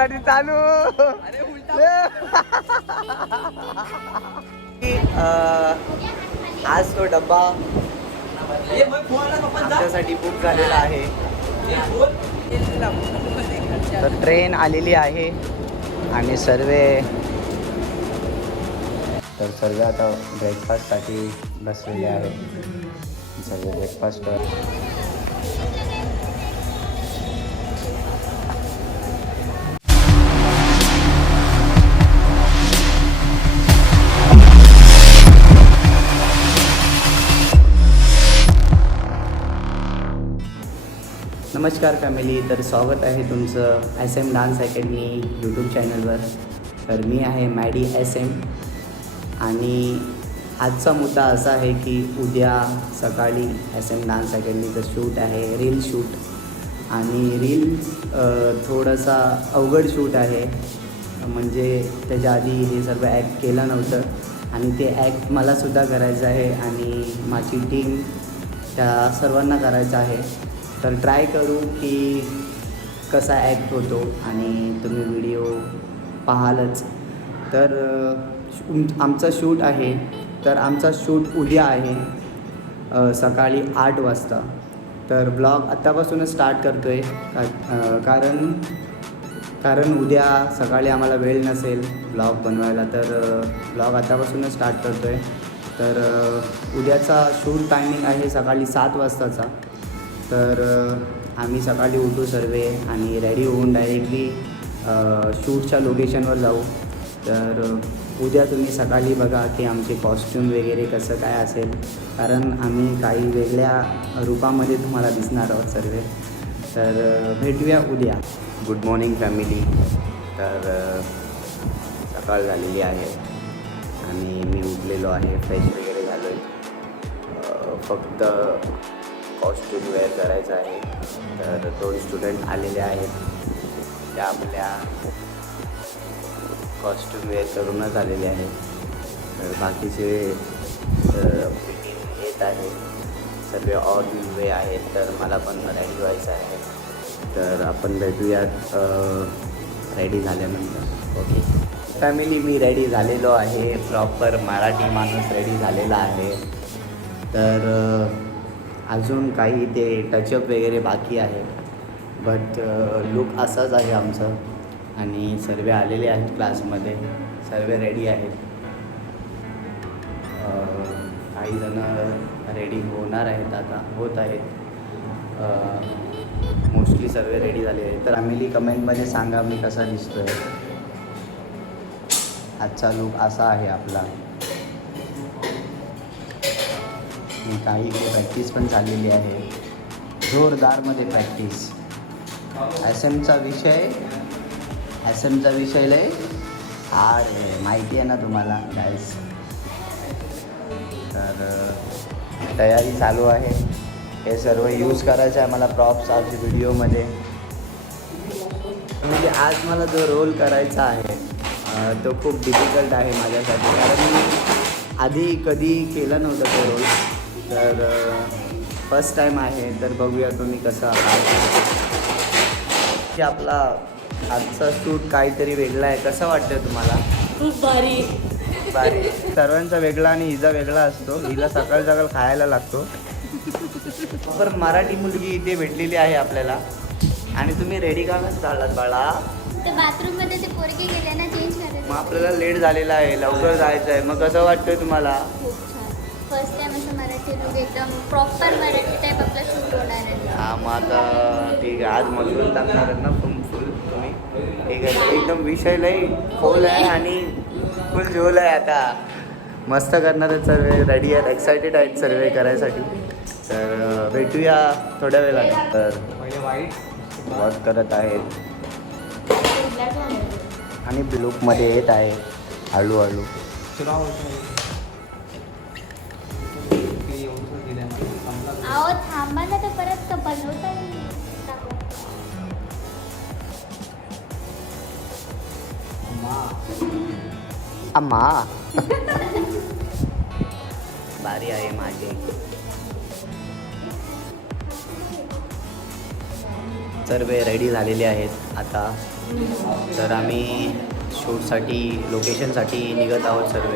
चालू आज तो डब्बा आमच्यासाठी बुक झालेला आहे. तर ट्रेन आलेली आहे आणि सर्व आता ब्रेकफास्टसाठी बसलेले आहे. सर्व ब्रेकफास्टवर नमस्कार फॅमिली. तर स्वागत आहे तुमचं SM डान्स अकॅडमी यूट्यूब चॅनलवर. तर मी आहे मॅडी SM आणि आजचा मुद्दा असा आहे की उद्या सकाळी SM डान्स अकॅडमीचं शूट आहे, रील शूट. आणि रील थोडासा अवघड शूट आहे, म्हणजे त्याच्या आधी हे सर्व ॲक्ट केलं नव्हतं आणि ते ॲक्ट मलासुद्धा करायचं आहे आणि माझी टीम त्या सर्वांना करायचं आहे. तर ट्राय करू की कसा ॲक्ट होतो आणि तुम्ही व्हिडिओ पाहालच. तर आमचा शूट आहे, तर आमचा शूट उद्या आहे सकाळी 8 वाजता. तर ब्लॉग आत्तापासूनच स्टार्ट करतो आहे कारण उद्या सकाळी आम्हाला वेळ नसेल ब्लॉग बनवायला. तर ब्लॉग आत्तापासूनच स्टार्ट करतो आहे. तर उद्याचा शूट टायमिंग आहे सकाळी 7 वाजताचा. तर आम्ही सकाळी उठू सर्व आणि रेडी होऊन डायरेक्टली शूटच्या लोकेशनवर जाऊ. तर उद्या तुम्ही सकाळी बघा की आमचे कॉस्ट्यूम वगैरे कसं काय असेल, कारण आम्ही काही वेगळ्या रूपामध्ये तुम्हाला दिसणार आहोत सर्व. तर भेटूया उद्या. Good morning family. तर सकाळ झालेली आहे आणि मी उठलेलो आहे, फ्रेश वगैरे झालो आहे. फक्त कॉस्ट्यूम वेअर करायचं आहे. तर 2 स्टुडंट आलेले आहेत, त्या आपल्या कॉस्ट्यूम वेअर करूनच आलेले आहेत. तर बाकीचे येत आहेत, सर्व ऑन वे आहेत. तर मला पण रेडी व्हायचं आहे. तर आपण भेटूयात रेडी झाल्यानंतर. ओके फॅमिली, मी रेडी झालेलो आहे, प्रॉपर मराठी माणूस रेडी झालेला आहे. तर अजून काही ते टचअप वगैरे बाकी आहे, बट लुक असाच आहे आमचं. आणि सर्व आलेले आहेत क्लासमध्ये, सर्व रेडी आहेत. काही जणं रेडी होणार आहेत, आता होत आहेत. मोस्टली सर्व रेडी झाले आहेत. तर फॅमिली कमेंटमध्ये सांगा मी कसा दिसतो आहे. आजचा लुक असा आहे आपला. काही प्रॅक्टिस पण झालेली आहे, जोरदारमध्ये प्रॅक्टिस. SMचा विषय लय हार्ड आहे, माहिती आहे ना तुम्हाला गाईज. तर तयारी चालू आहे. हे सर्व यूज करायचं आहे मला प्रॉप्स आज व्हिडिओमध्ये. म्हणजे आज मला जो रोल करायचा आहे तो खूप डिफिकल्ट आहे माझ्यासाठी, कारण मी आधी कधी केला नव्हता तो रोल. तर फर्स्ट टाईम आहे. तर बघूया तुम्ही कसा की आपला आजचा शूट काहीतरी वेगळा आहे. कसं वाटतं तुम्हाला? खूप भारी. सर्वांचा वेगळा आणि हिचा वेगळा असतो. हिला सकाळ सकाळ खायला लागतो. पण मराठी मुलगी इथे भेटलेली आहे आपल्याला. आणि तुम्ही रेडी का चाललात बाळा? ते बाथरूममध्ये ते पोरगे गेले ना, चेंज करायला. मग आपल्याला लेट झालेला आहे, लवकर जायचं आहे. मग कसं वाटतंय तुम्हाला? खूप छान. फर्स्ट टाइम असं मराठी लुक, एकदम प्रॉपर मराठी टाईप आपला शूट होणार आहे. हां, मग आता ठीक आहे. आज मजबूत टाकणार आहेत ना फुल तुम्ही? ठीक आहे. एकदम विषय लई खोल आहे आणि फुल झोल आहे. आता मस्त करणार आहेत सर्व, रेडी आहेत, एक्सायटेड आहेत सर्व करायसाठी. तर भेटूया थोड्या वेळात. तर वॉक करत आहेत आणि लुकमध्ये येत आहे हळूहळू. आहो थांबा ना, तर परत बनवता येईल. अम्मा बारी आहे माझी. सर्व रेडी झालेले आहेत. आता तर आम्ही शूटसाठी लोकेशनसाठी निघत आहोत सर्व.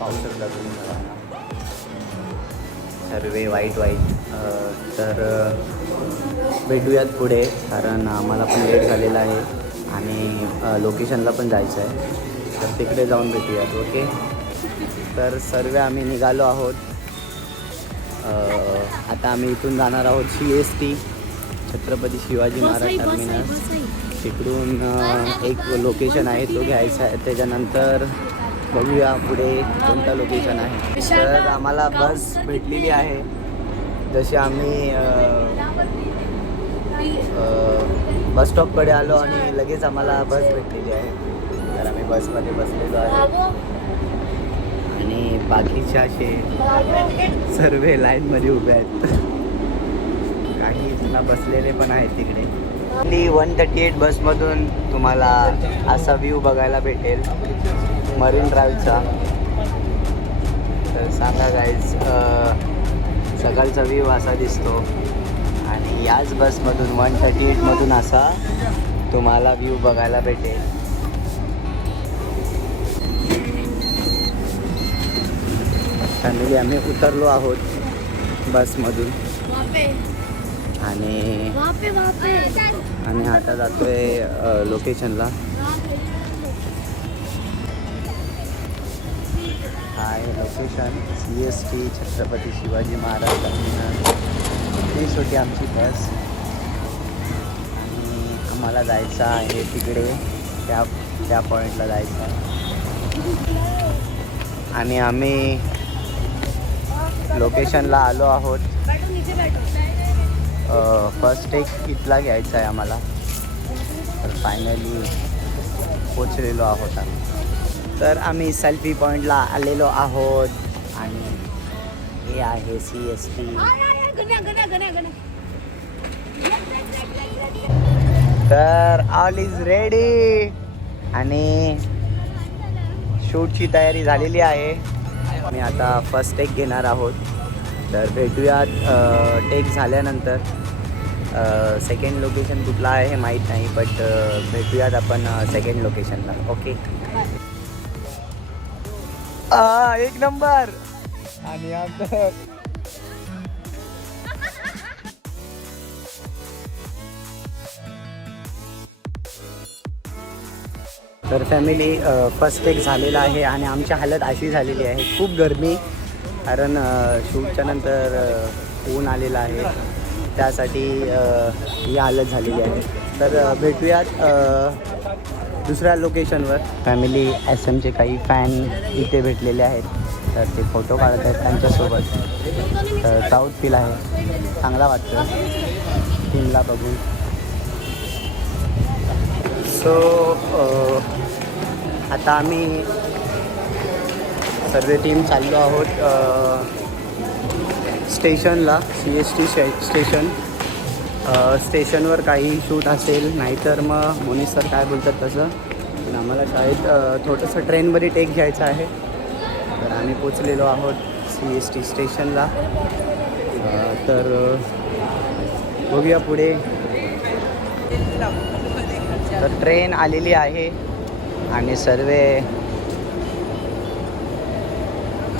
पाहू शकता तुम्ही सर्व वाईट तर भेटूयात पुढे, कारण आम्हाला पण लेट झालेला आहे आणि लोकेशनला पण जायचं आहे, तर तिकडे जाऊन भेटूयात. ओके, तर सर्व आम्ही निघालो आहोत. आता आम्ही इथून जाणार आहोत CST छत्रपती शिवाजी महाराज टर्मिनस. तिकडून एक लोकेशन आहे तो घ्यायचा आहे, त्याच्यानंतर बघूया पुढे कोणतं लोकेशन आहे. तर आम्हाला बस भेटलेली आहे. जसे आम्ही बस स्टॉपकडे आलो आणि लगेच आम्हाला बस भेटलेली आहे. तर आम्ही बसमध्ये बसलेलो आहे आणि बाकीचे असे सर्व लाईनमध्ये उभे आहेत. काही जण बसलेले पण आहेत तिकडे. 138 बसमधून तुम्हाला असा व्ह्यू बघायला भेटेल मरीन ड्राईव्हचा. तर सांगा गाईज, सकाळचा व्ह्यू असा दिसतो आणि याच बसमधून 138मधून असा तुम्हाला व्ह्यू बघायला भेटेल. फॅमिली आम्ही उतरलो आहोत बसमधून आणि आता जातोय लोकेशनला. हा आहे location CST Chhatrapati Shivaji Maharaj terminus. तीच होती आमची बस आणि आम्हाला जायचं आहे तिकडे, त्या पॉईंटला जायचं आहे. आणि आम्ही लोकेशनला आलो आहोत. फर्स्ट टेक इथला घ्यायचा आहे आम्हाला. तर फायनली पोचलेलो आहोत आम्ही. तर आम्ही सेल्फी पॉईंटला आलेलो आहोत आणि हे आहे CST. तर ऑल इज रेडी आणि शूटची तयारी झालेली आहे. आम्ही आता फर्स्ट टेक घेणार आहोत. तर भेटूयात टेक झाल्यानंतर. सेकंड लोकेशन कुठला आहे हे माहीत नाही, बट भेटूयात आपण सेकंड लोकेशनला. ओके, एक नंबर. आणि आमचं तर फॅमिली फर्स्ट टेक झालेला आहे आणि आमची हालत अशी झालेली आहे, खूप गरमी, कारण शूटच्या नंतर ऊन आलेलं आहे, त्यासाठी ही हालत झालेली आहे. तर भेटूयात दुसऱ्या लोकेशनवर. फॅमिली SMचे काही फॅन इथे भेटलेले आहेत, तर ते फोटो काढत आहेत त्यांच्यासोबत. तर प्राऊड फील आहे, चांगला वाटतं टीमला बघून. सो आता आम्ही सर्व टीम चाललो आहोत स्टेशनला, CST स्टेशन. स्टेशनवर काही शूट असेल, नाहीतर मग मोनी सर काय बोलतात तसं. पण आम्हाला शाळेत थोडंसं ट्रेनमध्ये टेक घ्यायचं आहे. तर आम्ही पोचलेलो आहोत CST स्टेशनला. तर बघूया पुढे. तर ट्रेन आलेली आहे आणि सर्व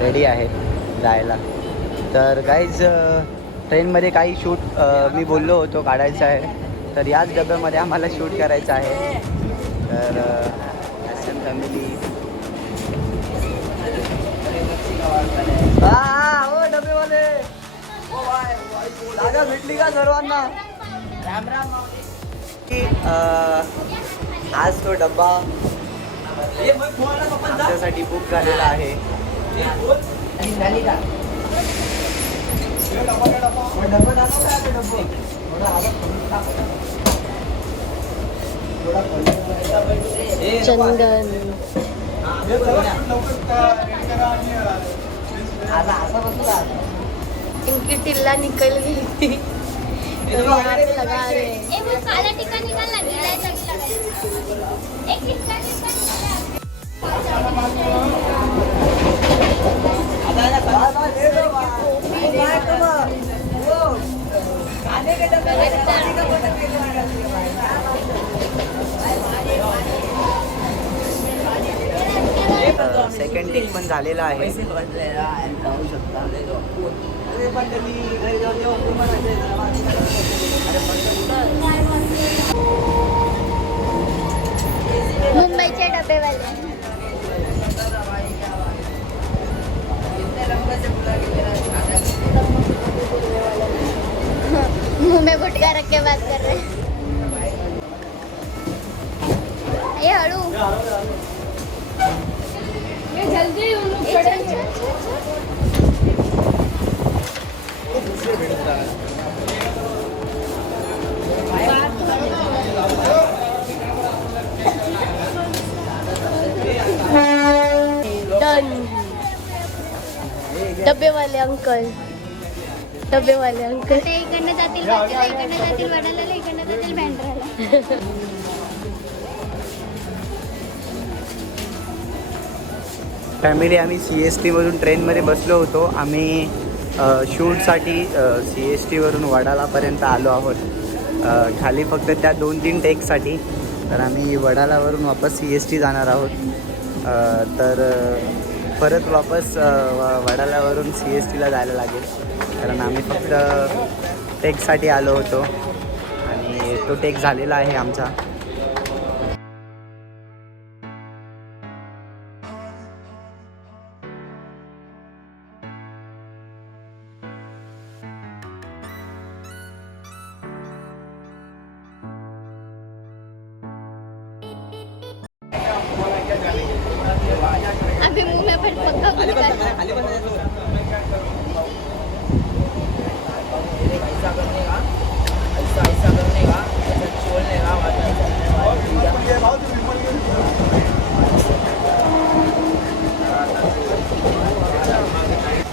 रेडी आहेत जायला. तर गाईज ट्रेनमध्ये काही शूट मी बोललो होतो काढायचं आहे, तर याच डब्यामध्ये आम्हाला शूट करायचं आहे. तर SM फॅमिली हो डबेवाले जागा भेटली का सर्वांना? राम राम. आज तो डब्बा आमच्यासाठी बुक झालेला आहे. चंदन इनकी टिल्ला निकल गई तो यहाँ पे लगा रहे हैं. वो काला टिक्का निकालना एक टिक्का सेकंड टेक पण झालेला आहे. पाहू शकता. मुंबईचे डबेवाले. मुंह में गुटखा रख के बात कर रहे हैं. ये हळू. जल्दी डब्बेवाले अंकल ते इकडनं जातील बाजूला, इकडनं जातील वडाल्याला, इकडनं जातील बँड्राला. फॅमिली आम्ही CST-वरून ट्रेनमध्ये बसलो होतो. आम्ही शूटसाठी CST-वरून वडालापर्यंत आलो आहोत. खाली फक्त त्या 2-3 टेकसाठी. तर आम्ही वडालावरून वापस CST जाणार आहोत. तर परत वापस वडाल्यावरून CSTला जायला लागेल, कारण आम्ही फक्त टेकसाठी आलो होतो आणि तो टेक झालेला आहे आमचा. अभी मुंह में पर पक्का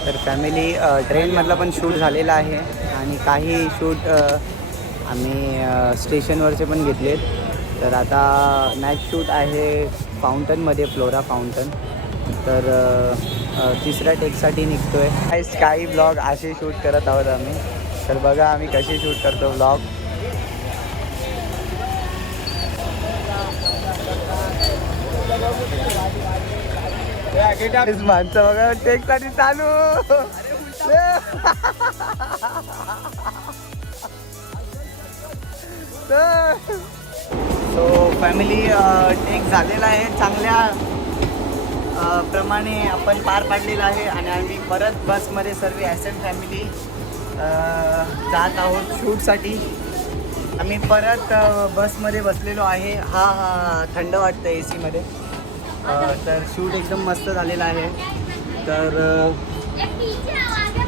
तर फॅमिली ट्रेनमधला पण शूट झालेला आहे आणि काही शूट आम्ही स्टेशनवरचे पण घेतलेत. तर आता नेक्स्ट शूट आहे फाउंटनमध्ये, फ्लोरा फाउंटन. तर तिसऱ्या टेकसाठी निघतो आहे. स्काई ब्लॉग असे शूट करत आहोत आम्ही. तर बघा आम्ही कसे शूट करतो ब्लॉग. माणसं बघा टेकसाठी चालू. सो फॅमिली टेक झालेला आहे, चांगल्या प्रमाणे आपण पार पाडलेला आहे आणि आम्ही परत बसमध्ये सर्व SM फॅमिली जात आहोत शूटसाठी. आम्ही परत बसमध्ये बसलेलो आहे. हा थंड वाटतं AC-मध्ये. तर शूट एकदम मस्त झालेला आहे. तर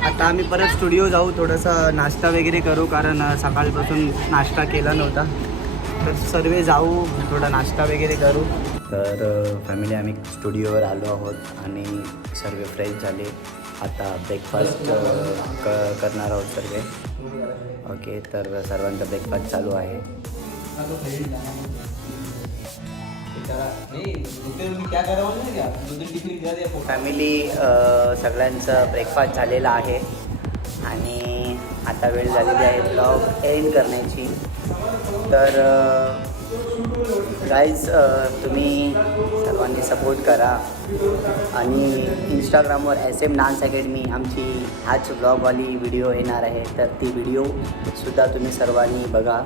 आता आम्ही परत स्टुडिओ जाऊ, थोडंसं नाश्ता वगैरे करू, कारण सकाळपासून नाश्ता केला नव्हता. तर सर्व जाऊ, थोडा नाश्ता वगैरे करू. तर फॅमिली आम्ही स्टुडिओवर आलो आहोत आणि सर्व फ्रेश झाले. आता ब्रेकफास्ट करणार आहोत सर्व. ओके, तर सर्वांचा ब्रेकफास्ट चालू आहे. फॅमिली सगळ्यांचं ब्रेकफास्ट झालेला आहे आणि आता वेळ झालेली आहे ब्लॉग एंड करण्याची. तर गाईज तुम्ही सर्वांनी सपोर्ट करा आणि इंस्टाग्रामवर SM डान्स अकॅडमी आमची ह्याच ब्लॉगवाली व्हिडिओ येणार आहे. तर ती व्हिडिओसुद्धा तुम्ही सर्वांनी बघा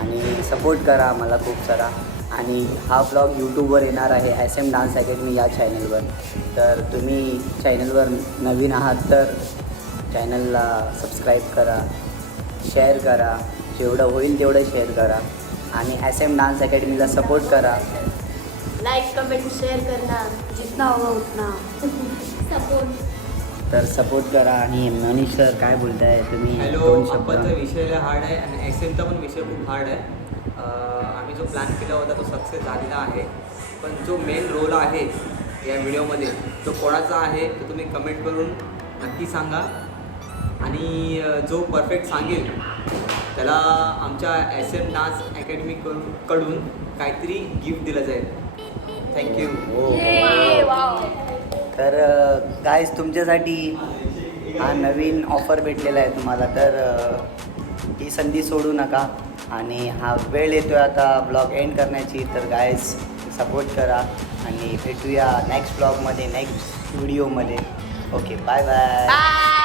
आणि सपोर्ट करा मला खूप सारा. आणि हा ब्लॉग यूट्यूबवर येणार आहे SM डान्स अकॅडमी या चॅनलवर. तर तुम्ही चॅनलवर नवीन आहात तर चॅनलला सबस्क्राईब करा, शेअर करा, जेवढं होईल तेवढं शेअर करा आणि SM डान्स अकॅडमीला सपोर्ट करा. लाइक कमेंट शेयर करना, जितना होगा उतना सपोर्ट. तर सपोर्ट करा. आणि मनीष सर काय बोलताय तुम्ही? हॅलो, दोन शब्द. आपणचा विषय हार्ड आहे आणि SMचा पण विषय खूप हार्ड आहे. आम्ही जो प्लॅन केला होता तो सक्सेस झालेला आहे, पण जो मेन रोल आहे या व्हिडिओमध्ये तो कोणाचा आहे तो तुम्ही कमेंट करून नक्की सांगा. आणि जो परफेक्ट सांगेल त्याला आमच्या SM डान्स अकॅडमीकडून काहीतरी गिफ्ट दिलं जाईल. थँक्यू. तर गाईज तुमच्यासाठी हा नवीन ऑफर भेटलेला आहे तुम्हाला. तर ही संधी सोडू नका. आणि हा वेळ येतो आहे आता ब्लॉग एंड करण्याची. तर गाईज सपोर्ट करा आणि भेटूया नेक्स्ट ब्लॉगमध्ये नेक्स्ट व्हिडिओमध्ये. Okay bye bye. बाय.